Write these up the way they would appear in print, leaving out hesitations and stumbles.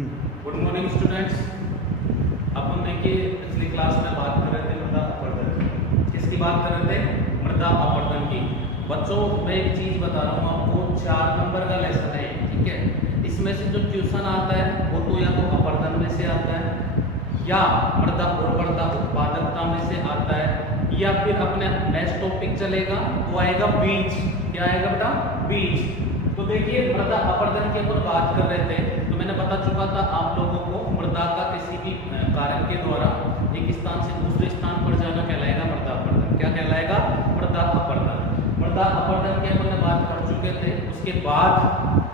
Good morning students. अपन देखिए पिछली class में बात कर रहे थे मृदा अपरदन। किसकी बात कर रहे थे? मृदा अपरदन की। बच्चों मैं एक चीज बता रहा हूँ आपको, 4 नंबर का लेसन है, ठीक है। इसमें से जो क्वेश्चन आता है वो तो या तो अपरदन में से आता है या मृदा उर्वरता उत्पादकता में से आता है, या फिर अपने नेक्स्ट टॉपिक चलेगा वो आएगा बीज। क्या आएगा बेटा? बीज। तो देखिए मृदा अपरदन की अपन बात कर रहे थे तो मैंने बता चुका था आप लोगों को, मृदा का किसी भी कारण के द्वारा एक स्थान से दूसरे स्थान पर जाना कहलाएगा मृदा अपरदन। क्या कहलाएगा? मृदा अपरदन। मृदा अपरदन की अपन बात कर चुके थे। उसके बाद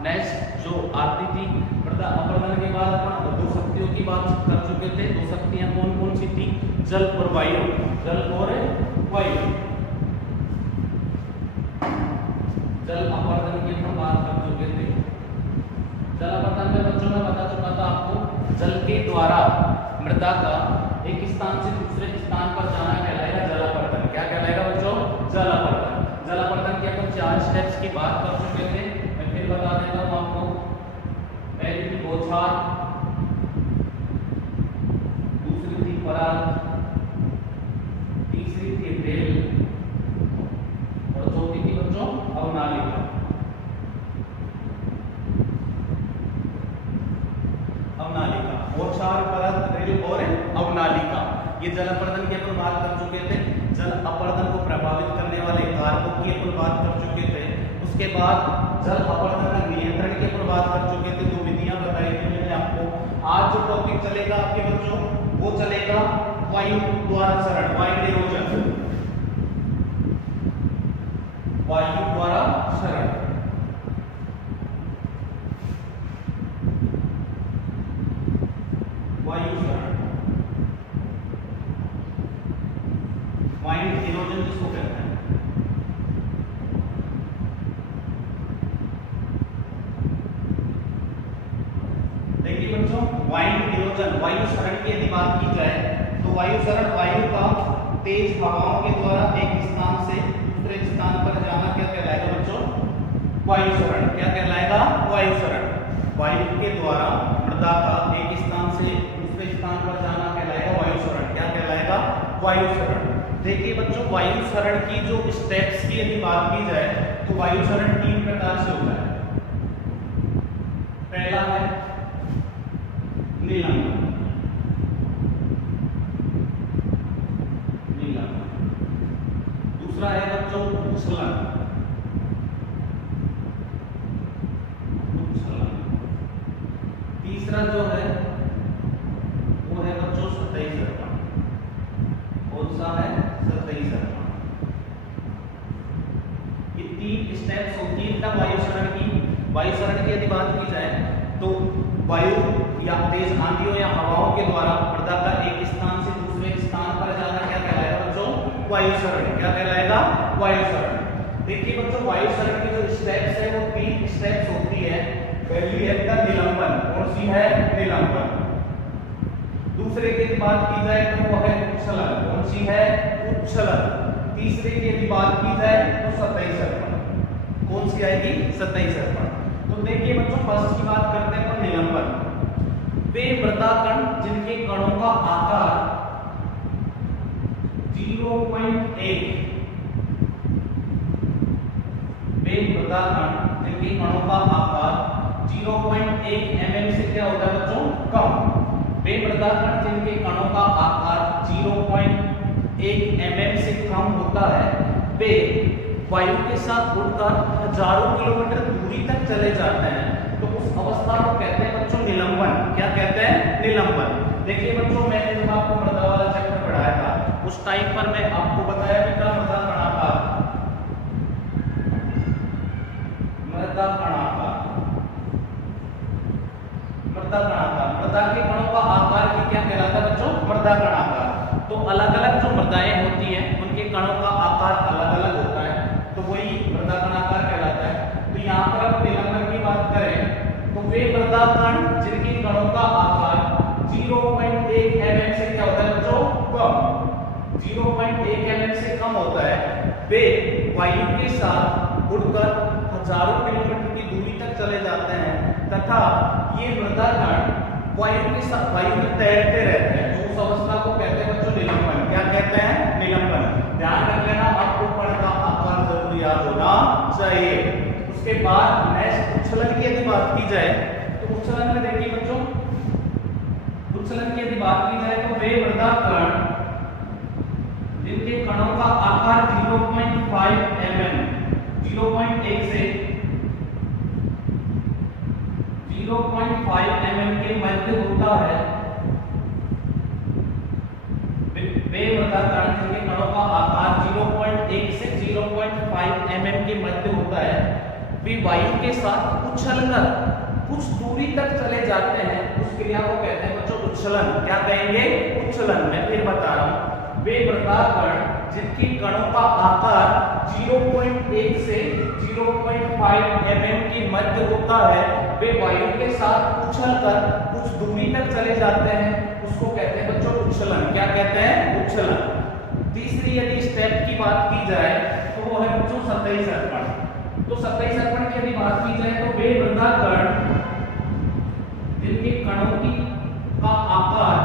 नेक्स्ट जो आती थी मृदा अपरदन के बाद अपन 2 शक्तियों की बात कर चुके थे। 2 शक्तियां कौन कौन सी थी? जल और वायु। जल और वायु। जल अपरदन की हम बात कर चुके थे। जल अपरदन में बच्चों में बता चुका था आपको, जल के द्वारा मृदा का एक स्थान से दूसरे स्थान पर जाना कहलाएगा जल अपरदन। क्या कहलाएगा बच्चों? जल अपरदन। जल अपरदन के अपन 4 स्टेप्स की बात कर चुके थे। मैं फिर बता देता हूँ आपको। पहली थी बौछार, दूसरी थी पराग, तीसरी थी बेल और चौथी थी बच्चों अवनालिका। अवनालिका, बौछार, परत, रेल और अवनालिका, ये जल अपरदन की अपन बात कर चुके थे। जल अपरदन को प्रभावित करने वाले कारकों की अपन बात कर चुके थे। उसके बाद जल अपरदन का नियंत्रण की अपन बात कर चुके थे। 2 विधियां बताई थी मैंने आपको। आज जो टॉपिक चलेगा आपके बच्चों वो चलेगा वायु द्वारा शरण, वायु निरोधन। वायु द्वारा शरण। वायु शरण, वायु निरोधन जिसको कहते हैं। देखिए बच्चों, वायु निरोधन, वायु शरण की यदि बात की जाए तो वायु शरण वायु का तेज हवाओं के द्वारा एक स्थान से दूसरे स्थान पर जाना क्या कहलाएगा बच्चों? वायु शरण। क्या कहलाएगा? वायु शरण। वायु के द्वारा मृदा का एक स्थान से दूसरे स्थान पर जाना कहलाएगा वायु शरण। क्या कहलाएगा? वायु शरण। देखिए बच्चों, वायु शरण की जो स्टेप्स की यदि बात की जाए तो वायु शरण 3 प्रकार से होता है। पहला है निलंबन। दूसरा है बच्चों उच्छलन। तीसरा जो है वो है बच्चों सतही सर्पण। कौन सा है? सतही सर्पण। ये 3 स्टेप्स होती है तब वायु शरण की। वायु शरण की यदि बात की जाए तो वायु या तेज आंधियों या हवाओं के द्वारा मृदा का एक स्थान से दूसरे स्थान पर जाना क्या कहलाएगा बच्चों? वायु शरण। क्या कहलाएगा? वायु शरण। देखिए बच्चों, वायु शरण की जो स्टेप्स है वो 3 स्टेप्स होती है। पहली है निलंबन। कौन सी है? निलंबन। दूसरे की यदि बात की जाए तो वो है उच्छलन। कौन सी है? उच्छलन। तीसरे की यदि बात की जाए तो सतही सर्पण। कौन सी आएगी? सतही सर्पण। तो देखिए बच्चों, फर्स्ट की बात करते हैं निलंबन। वे मृदा कण जिनके कणों का आकार 0.1, वे मृदा कण जिनके कणों का आकार 0.1 mm से क्या होता है बच्चों? कम। वे मृदा कण जिनके कणों का आकार 0.1 mm से कम होता है वे वायु के साथ उड़कर हजारों किलोमीटर दूरी तक चले जाते हैं। तो उस अवस्था को कहते हैं बच्चों निलंबन। क्या कहते हैं? निलंबन। देखिए बच्चों, मैंने जब आपको मृदा वाला चैप्टर पढ़ाया था उस टाइम पर मैं आपको बताया बेटा मृदा कणाकार, मृदा कणाकार, मृदा कणाकार। मृदा के कणों का आकार की क्या कहलाता है बच्चों? मृदा कणाकार। तो अलग अलग जो मृदाएं होती हैं उनके कणों का आकार अलग अलग होता है, तो वही मृदा कणाकार कहलाता है। तो यहाँ पर हम निलंबन की बात करें तो वे मृदा कण जिनके कणों का आकार 0.1 mm से क्या होता है बच्चों? कम। 0.1 mm से कम होता है वे वायु के साथ उड़कर हजारों किलोमीटर की दूरी तक चले जाते हैं तथा ये मृदा कण वायु में तैरते रहते हैं, तो उस अवस्था को कहते हैं बच्चों निलंबन। क्या कहते हैं? निलंबन। ध्यान रख लेना, आपको कण का आकार जरूर याद होना चाहिए। उसके बाद नेक्स्ट उच्छलन की यदि बात की जाए तो उच्छलन में देखिए बच्चों, उच्छलन की यदि बात की जाए तो वे मृदा कण जिनके कणों का आकार 0.5 mm 0.1 से 0.5 mm के मध्य होता है, वे मृदा कण जिनके कणों का आकार 0.1 से 0.5 mm के मध्य होता है, वे वायु के साथ उछलकर कुछ दूरी तक चले जाते हैं। उस क्रिया को कहते हैं बच्चों उच्छलन। क्या कहेंगे? उच्छलन। मैं फिर बता रहा हूं, वे मृदा कण जिनके कणों का आकार 0.1 से 0.5 mm के मध्य होता है, वे वायु के साथ उछलकर कुछ दूरी तक चले जाते हैं, उसको कहते हैं बच्चों उच्छलन। क्या कहते हैं? उच्छलन। तीसरी यदि स्टेप की बात की जाए तो वो है बच्चों सतही सर्पण। तो सतही सर्पण की यदि बात की जाए तो वे मृदा कण जिनके कणों की का आकार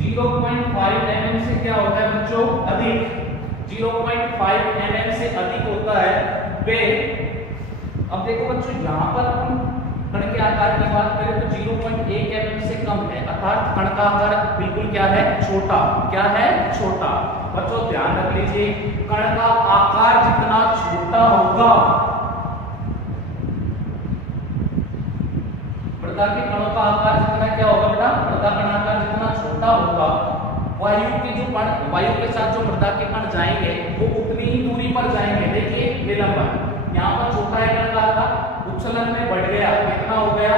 0.5 mm से क्या होता है बच्चों? अधिक। 0.5 mm से अधिक होता है वे, अब देखो बच्चों यहाँ पर हम कण के आकार की बात करें तो 0.1 mm से कम है, अर्थात कण का आकार बिल्कुल क्या है? छोटा। क्या है? छोटा। बच्चों ध्यान रख लीजिए, कण का आकार जितना छोटा होगा, मृदा के कणों का आकार जितना क्या होगा बेटा? मृदा कण आकार जितना छोटा होगा, वायु के जो कण, वायु के साथ जो मृदा के कण जाएंगे वो उतनी ही दूरी पर जाएंगे। देखिए निलंबन, यहाँ पर छोटा है कण का आकार, उच्छलन में बढ़ गया, कितना हो गया?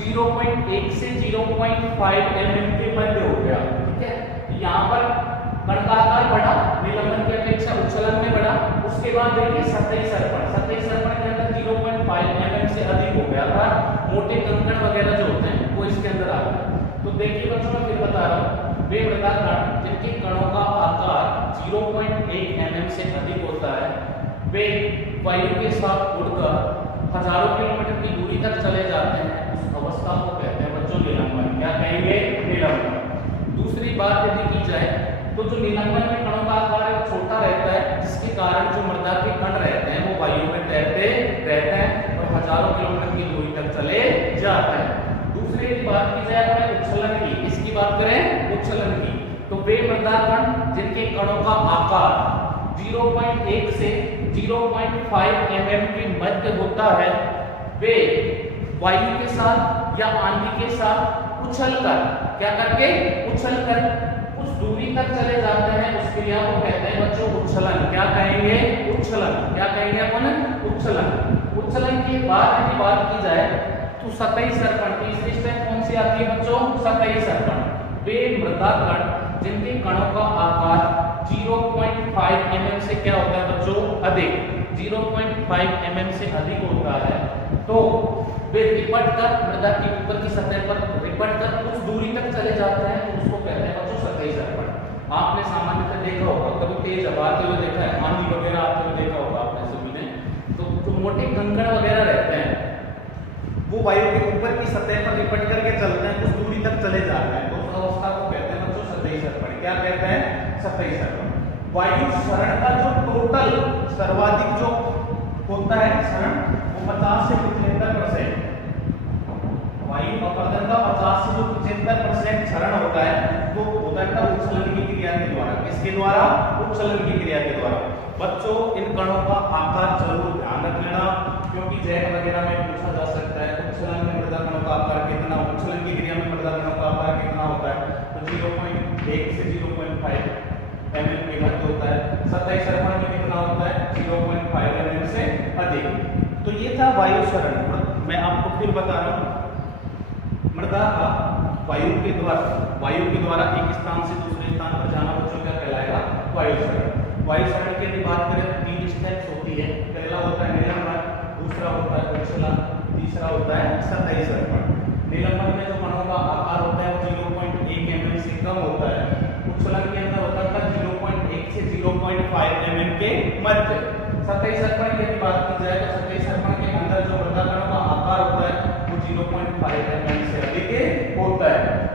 0.1 से 0.5 mm के मध्य हो गया। ठीक है, यहाँ पर कण का आकार बढ़ा, निलंबन की अपेक्षा उच्छलन में बढ़ा। उसके बाद देखिए सतही सर्पण। सतही सर्पण के अंदर 0.5 mm से अधिक हो गया था, मोटे कंकड़ वगैरह जो होते हैं वो इसके अंदर आ गए। तो देखिए बच्चों मैं फिर बता रहा हूँ, वे मृदा कण जिनके कणों का आकार 0.1 mm से अधिक होता है, वे वायु के साथ उड़कर हजारों किलोमीटर की दूरी तक चले जाते हैं, उस अवस्था को कहते हैं बच्चों निलंबन। क्या कहेंगे? निलंबन। दूसरी बात यदि की जाए तो जो निलंबन में कणों का आकार छोटा रहता है, जिसके कारण जो मृदा के कण रहते हैं वो वायु में तैरते रहते हैं और हजारों किलोमीटर की दूरी तक चले जाते हैं। दूसरी यदि बात की जाए हमें उच्छलन की, इसकी बात करें उच्छलन की, तो वे मृदा कण जिनके कणों का आकार 0.1 से 0.5 mm के मध्य होता है, वे वायु के साथ या आंधी के साथ उछलकर, क्या करके? उछलकर कुछ दूरी तक चले जाते हैं, उस क्रिया को कहते हैं बच्चों उच्छलन। क्या कहेंगे? उच्छलन। क्या कहेंगे अपन? उच्छलन। उच्छलन के बाद यदि बात की जाए तो सतही सर्पण। तीसरी स्टेप कौन सी आती है बच्चों? सतही सर्पण। वे मृदा कण जिनके कणों का आकार 0.5 mm से क्या होता है बच्चों? अधिक। 0.5 mm से अधिक होता है, तो वे रिपट कर मृदा की ऊपर की सतह पर रिपट कर कुछ दूरी तक चले जाते हैं, तो उसको कहते हैं बच्चों सतही सर्पण। आपने सामान्यतः देखा होगा, कभी तेज हवा आते हुए देखा है, आंधी वगैरह आते हुए देखा होगा आपने सभी ने, तो जो मोटे कंकड़ वगैरह रहते हैं वो वायु के ऊपर की सतह पर लिपट करके चलते हैं, कुछ दूरी तक चले जाते हैं, तो उस अवस्था को कहते हैं बच्चों सतही सर्पण। क्या कहते हैं? सतही सर्पण। वायु सरण का जो टोटल सर्वाधिक जो होता है सरण, वो 50 से 75%, वायु अपरदन का 50 से 75% क्षरण होता है, वो होता है उच्छलन की क्रिया के द्वारा। किसके द्वारा? उच्छलन की क्रिया के द्वारा। बच्चों इन कणों का आकार जरूर ध्यान रख लेना, क्योंकि जैक वगैरह में पूछा जा सकता है उच्छलन में मृदा कणों का आकार कितना, उच्छलन की क्रिया में मृदा कणों का आकार कितना होता है, तो 0.1 से 0.5 mm के मध्य होता है। सतही सर्पण में कितना होता है? 0.5 mm से अधिक। तो ये था वायु सरण। मैं आपको फिर बता रहा हूँ, मृदा का वायु के द्वारा एक स्थान से दूसरे स्थान पर जाना बच्चों क्या कहलाएगा? वायु सरण। वायु सरण की यदि बात करें तो 3 स्टेप्स होती है। पहला होता है निलंबन, दूसरा होता है उच्छलन, तीसरा होता है सतही सर्पण। निलंबन में जो कणों का आकार होता है वो 0.1 mm से कम होता है। उच्छलन के अंदर होता है 0.1 से 0.5 mm के मध्य। सतही सर्पण की यदि बात की जाए तो सतही सर्पण के अंदर जो मृदा कणों का आकार होता है वो 0.5 mm से अधिक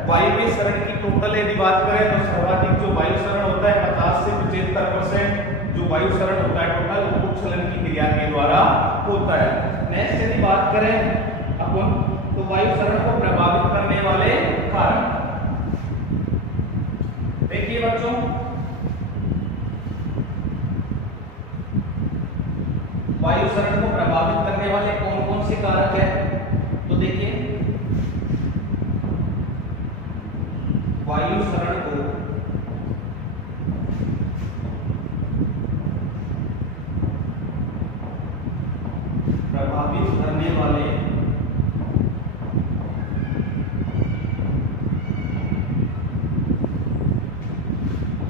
वायवीय शरण की टोटल यदि बात करें तो सर्वाधिक जो वायु शरण होता है 50 से 75% जो वायु शरण होता है टोटल वो उच्छलन की क्रिया के द्वारा होता है। नेक्स्ट यदि बात करें अपन तो वायु शरण को प्रभावित करने वाले कारक, देखिए बच्चों वायु शरण को प्रभावित करने वाले कौन कौन से कारक है, तो देखिए वायु शरण को प्रभावित करने वाले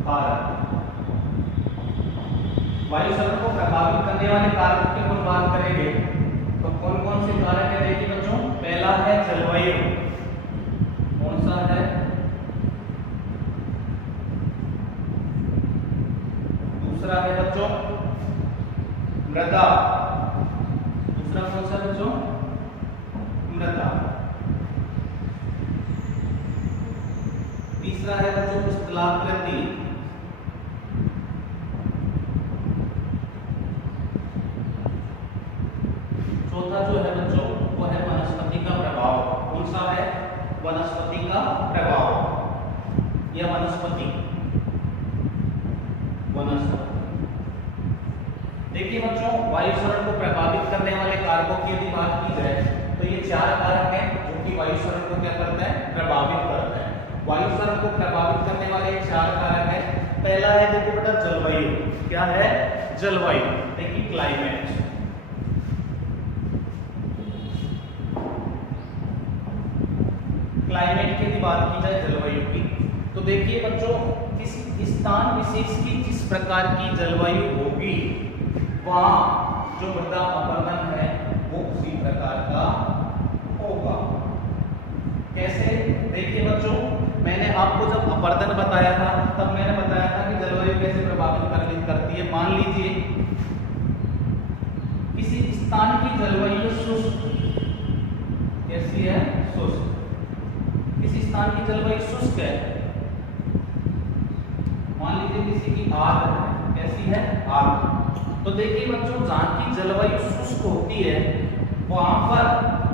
कारक, वायु शरण को प्रभावित करने वाले कारक की हम बात करेंगे तो कौन कौन से कारक है, देखिए बच्चों पहला है जलवायु, कौन सा है, दूसरा है बच्चों मृदा, दूसरा कौन सा बच्चों मृदा, तीसरा है बच्चों स्थलाकृति, चौथा जो है बच्चों वो है वनस्पति का प्रभाव, कौन सा है वनस्पति का प्रभाव या वनस्पति, देखिए बच्चों वायु शरण को प्रभावित करने वाले कारकों की यदि बात की जाए तो ये चार कारक हैं जो कि वायु शरण को क्या करते हैं प्रभावित करते हैं। वायु शरण को प्रभावित करने वाले चार कारक हैं, पहला है देखिए बेटा जलवायु, क्या है जलवायु, देखिए क्लाइमेट, क्लाइमेट की यदि बात की जाए जलवायु की तो देखिए बच्चों किसी स्थान विशेष की जिस प्रकार की जलवायु होगी वहां जो मृदा अपरदन है वो उसी प्रकार का होगा। कैसे, देखिए बच्चों मैंने आपको जब अपरदन बताया था तब मैंने बताया था कि जलवायु कैसे प्रभावित करती है। मान लीजिए किसी स्थान की जलवायु शुष्क, कैसी है शुष्क, किसी स्थान की जलवायु शुष्क है, मान लीजिए किसी की आर्द्र है, कैसी है आर्द्र, तो देखिए बच्चों जहां की जलवायु शुष्क होती है वहां पर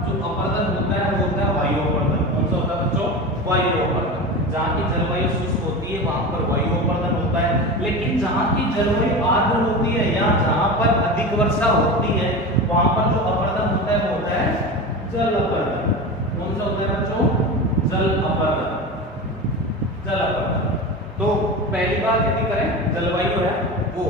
जो अपरदन होता है वो होता है वायु अपरदन, कौन सा होता है बच्चों वायु अपरदन, जहां की जलवायु शुष्क होती है वहां पर वायु अपरदन होता है, लेकिन जहां की जलवायु आर्द्र होती है या जहां पर अधिक वर्षा होती है वहां पर जो अपरदन होता है वो होता है जल अपरदन, कौन सा होता है बच्चों जल अपरदन, जल अपरदन। तो पहली बात यदि करें जलवायु है वो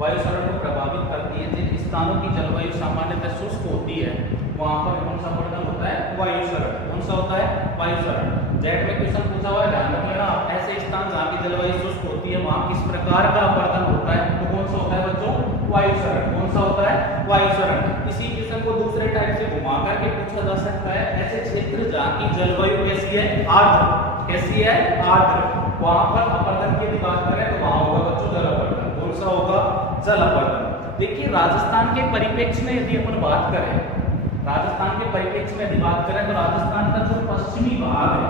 वायु शरण को प्रभावित करती है, जिन स्थानों की जलवायु सामान्यतः शुष्क होती है वहां पर कौन सा अपरदन होता है वायु शरण, कौन सा होता है वायु शरण। जेट में क्वेश्चन पूछा हुआ है, ध्यान रख लेना, ऐसे स्थान जहां की जलवायु शुष्क होती है वहां किस प्रकार का अपरदन होता है तो कौन सा होता है बच्चों वायु शरण, कौन सा होता है वायु शरण। इसी क्वेश्चन को दूसरे टाइप से घुमा करके पूछा जा सकता है, ऐसे क्षेत्र जहां की जलवायु कैसी है आर्द्र, कैसी है आर्द्र, वहां पर अपरदन की बात करें तो वहां होगा बच्चों जल अपरदन, कौन सा होगा जल अपरदन। देखिए राजस्थान के परिप्रेक्ष्य में यदि अपन बात करें, राजस्थान के परिप्रेक्ष्य में यदि बात करें तो राजस्थान का जो पश्चिमी भाग है,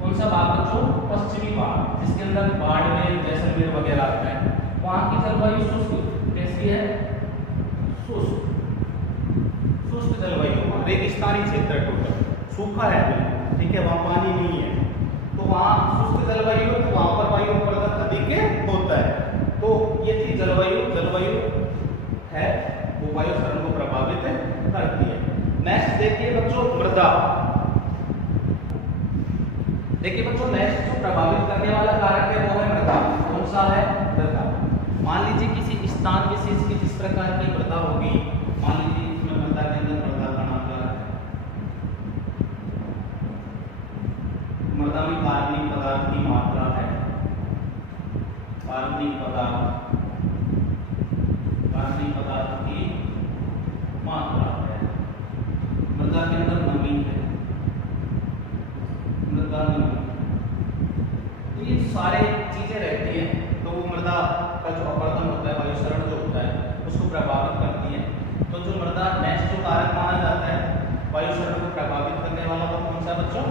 कौन सा भाग बच्चों पश्चिमी भाग, जिसके अंदर बाड़मेर जैसलमेर वगैरह आता है, वहां की जलवायु शुष्क कैसी है शुष्क, शुष्क जलवायु, रेगिस्तानी क्षेत्र टोटल सूखा है ठीक है, वहां पानी नहीं है तो वहां शुष्क जलवायु तो वहां पर वायु अपरदन अधिक होता है। तो ये थी जलवायु, जलवायु है वो वायु शरण को प्रभावित करती है। नेक्स्ट देखिए बच्चों मृदा, देखिए बच्चों नेक्स्ट जो प्रभावित करने वाला कारक है वो है मृदा, कौन सा है मृदा। मान लीजिए किसी स्थान विशेष की जिस प्रकार की मृदा होगी, मान लीजिए इसमें मृदा के अंदर मृदा कणाकार है, मृदा में कार्बनिक पदार्थ की मात्रा है, कार्बनिक पदार्थ की मात्रा है, मृदा के अंदर नमी है, मृदा नमी, तो ये सारे चीजें रहती हैं तो वो मृदा का जो अपरदन होता है वायु शरण जो होता है उसको प्रभावित करती है। तो जो मृदा नेक्स्ट जो कारक माना जाता है वायु शरण को प्रभावित करने वाला वो कौन सा बच्चों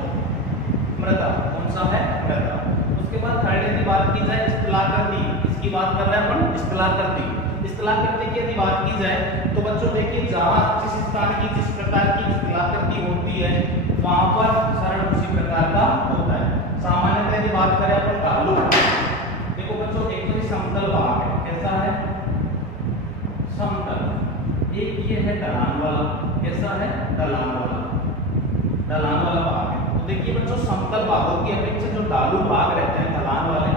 की जाए स्थलाकृति, इसकी बात कर रहे हैं अपन स्थलाकृति। स्थलाकृति की यदि बात की जाए तो बच्चों देखिए जहां जिस स्थान की जिस प्रकार की स्थलाकृति होती है वहां पर सरण उसी प्रकार का होता है। सामान्यतः यदि बात करें अपन ढालू, देखो बच्चों एक तो समतल भाग है, कैसा है समतल, एक ये है ढलान वाला, कैसा है ढलान वाला, ढलान वाला भाग है। तो देखिए बच्चों समतल भागों की अपेक्षा जो ढालू भाग रहते हैं ढलान वाले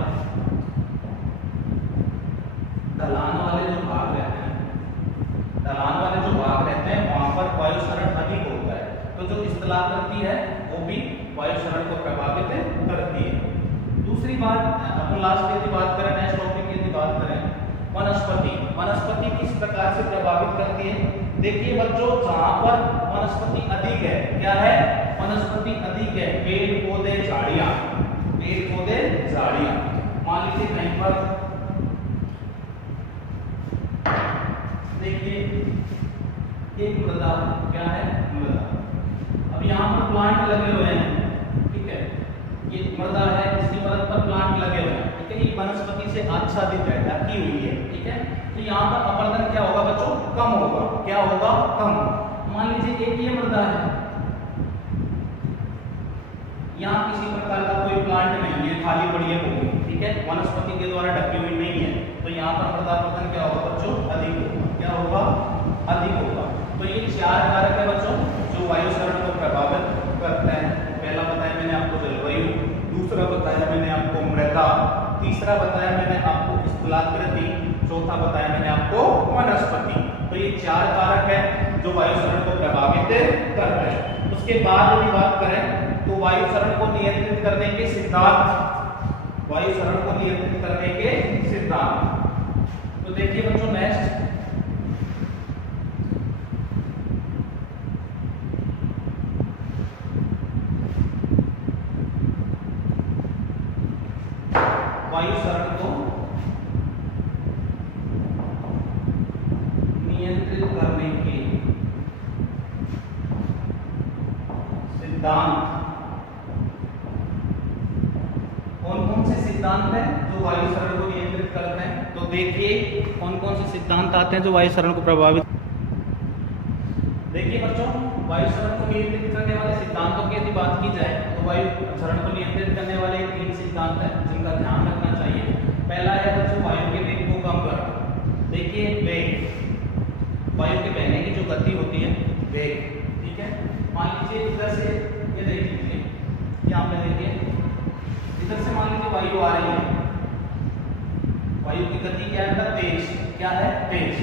जो भाग रहते हैं, ढलान वाले जो भाग रहते हैं वहां पर वायु सरण अधिक होता है। तो जो स्थलाकृति है वो भी वायु सरण को प्रभावित करती है। दूसरी बात अपन लास्ट में यदि बात करें, नेक्स्ट टॉपिक की यदि बात करें वनस्पति, वनस्पति किस प्रकार से प्रभावित करती है। देखिए बच्चों जहां पर वनस्पति अधिक है, क्या है वनस्पति अधिक है, पेड़ पौधे झाड़ियां, पेड़ पौधे झाड़ियां, मान लीजिए कहीं पर देखिए एक मृदा, क्या है मृदा, अब यहाँ पर प्लांट लगे हुए हैं, ठीक है, ये मृदा है, इसकी परत पर प्लांट लगे हुए हैं, ठीक है, ये वनस्पति से आच्छादित है, ढकी हुई है, ठीक है। तो यहाँ पर अपरदन क्या होगा बच्चों, कम होगा, क्या होगा कम। मान लीजिए एक ये मृदा है, यहाँ किसी प्रकार का कोई प्लांट नहीं है, खाली पड़ी है भूमि, ठीक है, वनस्पति के द्वारा ढकी हुई नहीं है, तो यहाँ पर मृदा अपरदन क्या होगा बच्चों, अधिक होगा, क्या होगा अधिक होगा। तो ये चार कारक है बच्चों जो वायु सरण को प्रभावित करते हैं। पहला बताया मैंने आपको जलवायु, दूसरा बताया मैंने आपको मृदा, तीसरा बताया मैंने आपको स्थलाकृति, चौथा बताया मैंने आपको वनस्पति। तो ये चार कारक है जो वायु सरण को प्रभावित करते हैं। उसके बाद यदि बात करें तो वायु सरण को नियंत्रित करने के सिद्धांत, वायु सरण को नियंत्रित करने के सिद्धांत। तो देखिए बच्चों नेक्स्ट वायु सरण को नियंत्रित करने के सिद्धांत, कौन कौन से सिद्धांत हैं जो वायु सरण को नियंत्रित करते हैं। तो देखिए कौन कौन से सिद्धांत आते हैं जो वायु सरण को प्रभावित। देखिए बच्चों वायु सरण को नियंत्रित करने वाले सिद्धांतों की यदि बात की जाए तो वायु सरण को नियंत्रित करने वाले 3 सिद्धांत हैं जिनका ध्यान रखना चाहिए। पहला है बच्चों वायु के वेग को कम करना। देखिए वेग, वायु के बहने की जो गति होती है वेग, ठीक है। मान लीजिए इधर से ये देख लीजिए, यहाँ पे देखिए इधर से मान लीजिए वायु आ रही है, वायु की गति क्या है तेज, क्या है तेज।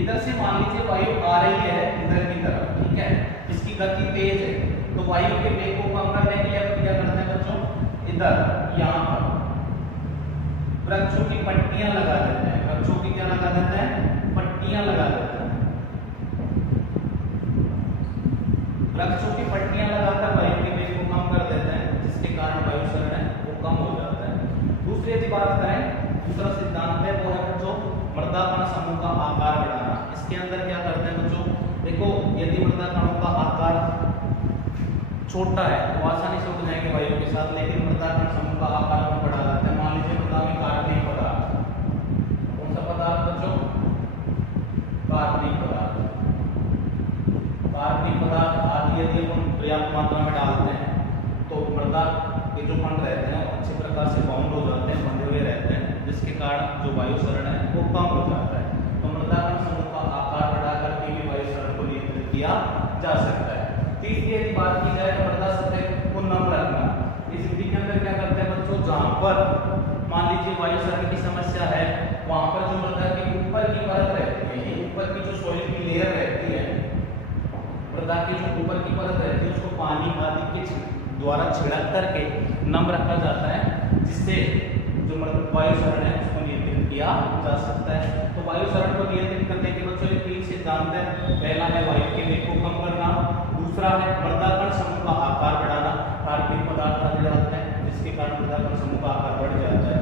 इधर से मान लीजिए वायु आ रही है इधर की तरफ, ठीक है, इसकी गति तेज है। तो वायु के वेग को कम करने के लिए क्या करते हैं बच्चों, इधर यहाँ पर वृक्षों की पट्टियां लगा देते हैं, वृक्षों की क्या लगा देते हैं पट्टियां लगा देते हैं। वृक्षों की पट्टियां लगाकर वायु के वेग को कम कर देते हैं, जिसके कारण वायु सरण है वो कम हो जाता है। दूसरी यदि बात करें, दूसरा सिद्धांत है वो है बच्चों मृदा कण समूह का आकार बढ़ाना। इसके अंदर क्या करते हैं बच्चों, देखो यदि मृदा कणों का आकार छोटा है तो आसानी से उग जाएंगे वायु के साथ, लेकिन मृदा कण समूह का आकार हम बढ़ा देते हैं। मान लीजिए मृदा में कार्बनिक पदार्थ, कौन सा पदार्थ बच्चों, कार्बनिक पदार्थ, कार्बनिक पदार्थ आदि यदि हम पर्याप्त मात्रा में डालते हैं तो मृदा के जो कण रहते हैं अच्छे प्रकार से बाउंड हो जाते हैं, बंधे हुए रहते हैं, जिसके कारण जो वायु सरण है वो कम हो जाता है। तो मृदा कण समूह का आकार बढ़ा करके भी वायु सरण को नियंत्रित किया जा सकता है। तीसरी यदि बात की जाए तो मृदा सतह को नम रखना। इस विधि के अंदर क्या करते हैं बच्चों, जहां पर मान लीजिए वायु सरण की समस्या है वहां पर जो मृदा के ऊपर की परत रहती है, ये ऊपर की जो सॉइल की लेयर रहती है, मृदा की जो ऊपर की परत रहती है उसको पानी आदि के द्वारा छिड़क करके नम रखा जाता है, जिससे जो वायु सरण है उसको नियंत्रित किया जा सकता है। तो वायु सरण को नियंत्रित करने के बच्चों ये 3 सिद्धांत है। पहला है वायु के वेग को कम करना, दूसरा है मृदा कण समूह का आकार बढ़ाना, कार्बनिक पदार्थ आदि डालते हैं जिसके कारण मृदा कण समूह का आकार बढ़ जाता है।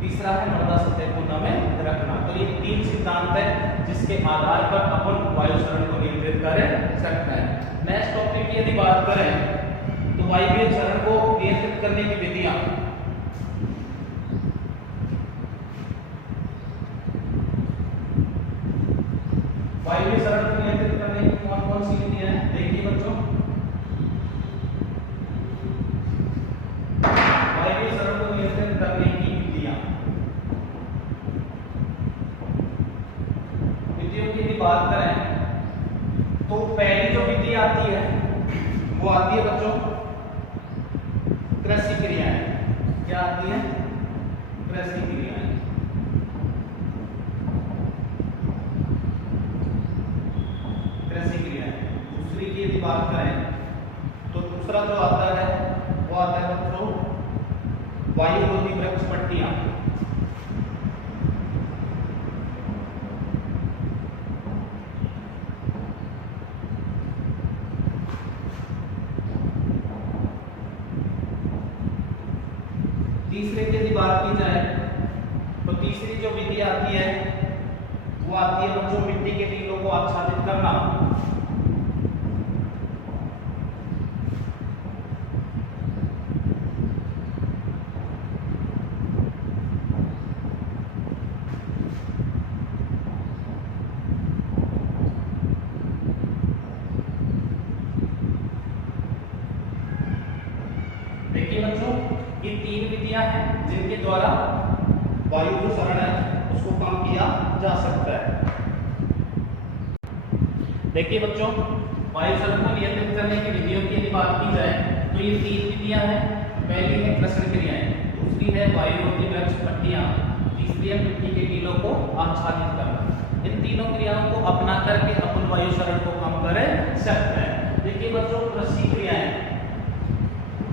तीसरा है मृदा सतह को नम रखना। तो ये 3 सिद्धांत है जिसके आधार पर अपन वायु सरण को नियंत्रित कर सकते हैं। नेक्स्ट टॉपिक की यदि बात करें तो वायु सरण को नियंत्रित करने की विधियां, वो आती है बच्चों कृषि क्रियाएं। क्या आती है? कृषि क्रियाएं। कृषि क्रियाएं। दूसरी की यदि बात करें तो दूसरा जो आता है वो आता है बच्चों वायुरोधी वृक्ष पट्टियां। तीसरे की यदि बात की जाए तो तीसरी जो विधि आती है वो आती है बच्चों मिट्टी के टीलों को आच्छादित करना। देखिए बच्चों ये तीन विधियां हैं जिनके द्वारा वायु प्रदूषण है उसको कम किया जा सकता है। देखिए बच्चों वायु प्रदूषण को नियंत्रित करने की विधियों की यदि बात की जाए तो ये तीन विधियां हैं। पहली है कृषि क्रियाएं, दूसरी है वायुरोधी वृक्ष पट्टियां, तीसरी है मिट्टी के टीलों को आच्छादित करना। इन तीनों क्रियाओं को अपना करके अपन वायु प्रदूषण को कम कर सकते हैं। देखिए बच्चों कृषि क्रियाएं,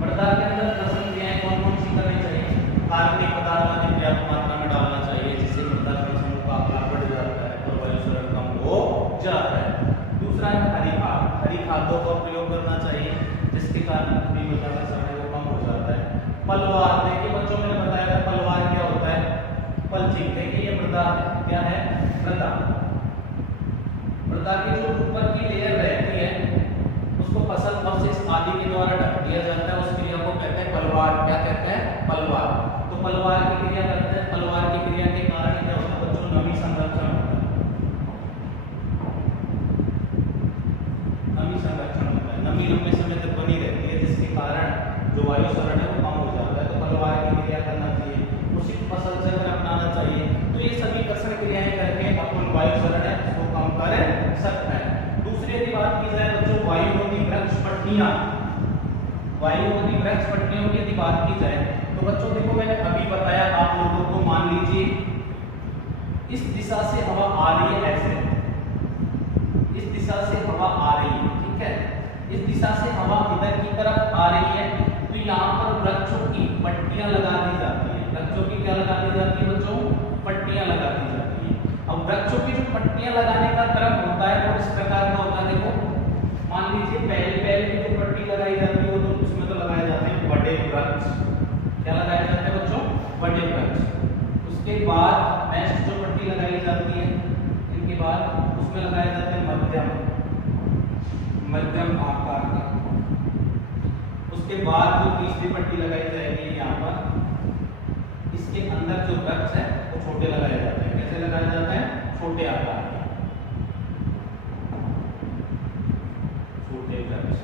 मृदा के अंदर कृषि क्रियाएं कौन कौन सी करनी चाहिए? कार्बनिक पदार्थ अधिक पर्याप्त मात्रा में डालना चाहिए जिससे मृदा के समूह का आकार बढ़ जाता है और वायु प्रदूषण कम हो जाता है। दूसरा है हरी खाद, हरी खादों का प्रयोग करना चाहिए जिसके कारण भी मृदा का समय वो कम हो जाता है। पलवार, देखिए बच्चों मैंने बताया था पलवार क्या होता है? पल्चिंग। देखिए ये मृदा क्या है? मृदा। मृदा की जो ऊपर की लेयर रहती है उसको फसल अवशेष आदि के द्वारा ढक दिया जाता है। उस क्रिया को कहते हैं पलवार। क्या कहते हैं? पलवार। तो पलवार की क्रिया करते हैं। पलवार की क्रिया के कारण क्या होता है बच्चों? नमी संरक्षण होता है। नमी संरक्षण होता है, नमी लंबे समय तक बनी रहती है जिसके कारण जो वायु प्रदूषण है वो कम हो जाता है। तो पलवार की क्रिया करना चाहिए, उचित फसल चक्र अपनाना चाहिए। तो ये सभी कृषि क्रियाएं करके अपन वायु प्रदूषण है उसको कम कर सकते हैं। दूसरी यदि बात की जाए बच्चों वायुरोधी वृक्ष पट्टियां, वायुरोधी वृक्ष पट्टियों की यदि बात की जाए तो बच्चों देखो मैंने अभी बताया आप लोगों को, मान लीजिए इस दिशा से हवा आ रही है, ऐसे इस दिशा से हवा आ रही है, ठीक है, इस दिशा से हवा इधर की तरफ आ रही है तो यहाँ पर वृक्षों की पट्टियां लगा दी जाती है। वृक्षों की क्या लगा दी जाती है बच्चों? पट्टियां लगा दी जाती है। अब वृक्षों की जो पट्टियां लगाने का क्रम होता है वो इस प्रकार का होता है। देखो मान लीजिए पहले की जो पट्टी लगाई जाती है वो तो उसमें तो लगाए जाते हैं बड़े वृक्ष। क्या लगाए जाते हैं बच्चों? बड़े वृक्ष। उसके बाद नेक्स्ट जो पट्टी लगाई जाती है इनके बाद उसमें लगाए जाते हैं मध्यम आकार के। उसके बाद जो तीसरी पट्टी लगाई जाएगी यहाँ पर, इसके अंदर जो वृक्ष है वो छोटे लगाए जाते हैं। कैसे लगाए जाते हैं? छोटे आकार के, छोटे वृक्ष।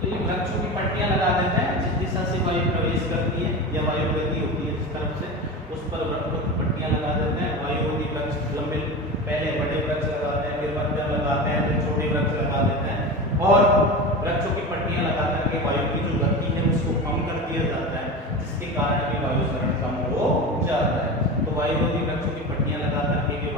तो ये वृक्षों की पट्टियां लगा देते हैं जिस दिशा से वायु प्रवेश करती है या वायु गति होती है जिस तरफ से, उस पर वृक्षों की पट्टियां लगा देते हैं। वायुरोधी वृक्ष लंबे पहले बड़े वृक्ष लगाते हैं, फिर मध्यम लगाते हैं, फिर छोटे वृक्ष लगा देते हैं और वृक्षों की पट्टियां लगा करके वायु की जो गति है उसको कम कर दिया जाता है जिसके कारण भी वायु प्रदूषण कम हो जाता है। तो वायुरोधी वृक्षों की पट्टियां लगा करके भी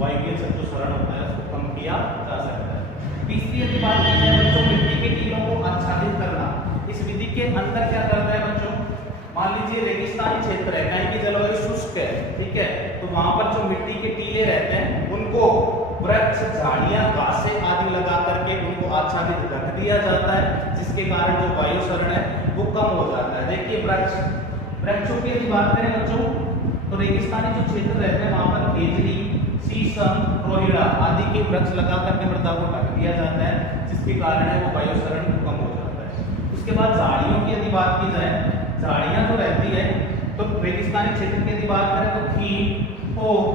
वायु के जो प्रदूषण होता है उसको कम किया जा सकता है। तीसरी यदि बात की जाए बच्चों मिट्टी के टीलों को आच्छादित करना, इस विधि के अंदर क्या करता है बच्चों? मान लीजिए रेगिस्तानी क्षेत्र है, कहीं की जलवायु शुष्क है, ठीक है, तो वहां पर जो मिट्टी के टीले रहते हैं उनको वृक्ष, झाड़ियां, घासें आदि लगा करके उनको आच्छादित रख दिया जाता है जिसके कारण जो वायु प्रदूषण है वो कम हो जाता है। देखिए वृक्षों की यदि बात करें बच्चों तो रेगिस्तानी जो क्षेत्र रहते हैं वहां पर खेजड़ी, शीशम, रोहिड़ा आदि के वृक्ष लगा करके मृदा को ढक दिया जाता है जिसके कारण है वो वायु प्रदूषण कम हो जाता है। उसके बाद झाड़ियों की यदि बात की जाए, झाड़ियां जो रहती है तो रेगिस्तानी क्षेत्र की यदि बात करें तो खीर, ओक,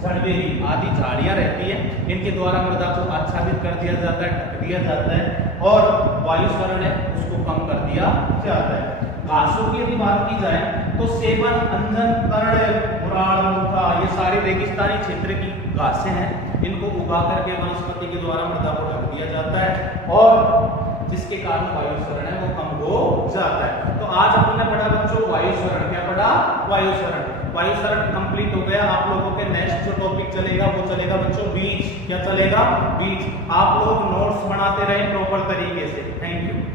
झड़बेरी आदि झाड़ियां रहती है, इनके द्वारा मृदा को आच्छादित कर दिया जाता है, ढक दिया जाता है और वायु प्रदूषण है उसको कम कर दिया जाता है। घासों की यदि बात की जाए तो सेवन, अंजन, करड़, मुराड़, मूंगा ये सारे रेगिस्तानी क्षेत्र की घासें हैं, इनको उगा करके वनस्पति के द्वारा मृदा को ढक दिया जाता है और जिसके कारण वायु क्षरण है वो कम हो जाता है। तो आज अपन ने पढ़ा बच्चों वायु क्षरण। क्या पढ़ा? वायु क्षरण। वायु क्षरण कंप्लीट हो गया। आप लोगों के नेक्स्ट जो टॉपिक चलेगा वो चलेगा बच्चों बीज। क्या चलेगा? बीज। आप लोग नोट्स बनाते रहे प्रॉपर तरीके से। Thank you.